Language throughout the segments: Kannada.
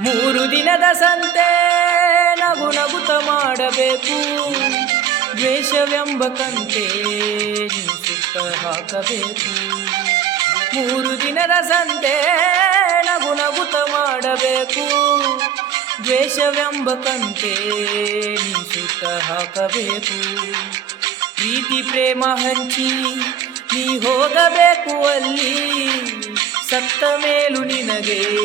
ಮೂರು ದಿನದ ಸಂತೆ ನಗು ನಗುತ ಮಾಡಬೇಕು. ದ್ವೇಷವೆಂಬ ಕಂತೆ ಸುತ್ತ ಹಾಕಬೇಕು. ಮೂರು ದಿನದ ಸಂತೆ ನಗು ನಗುತ ಮಾಡಬೇಕು. ದ್ವೇಷವೆಂಬ ಕಂತೆ ಸುತ್ತ ಹಾಕಬೇಕು. ಪ್ರೀತಿ ಪ್ರೇಮ ಹಂಚಿ ನೀ ಹೋಗಬೇಕು ಅಲ್ಲಿ. ಸತ್ತ ಮೇಲೂ ನಿನಗೆ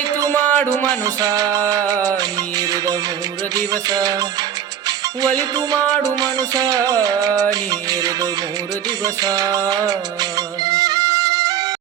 ಒಲಿತು ಮಾಡು ಮನುಸ ನೀರುದ ಮೂರು ದಿವಸ. ಒಲಿತು ಮಾಡು ಮನುಸ ನೀರುದ ಮೂರು ದಿವಸ.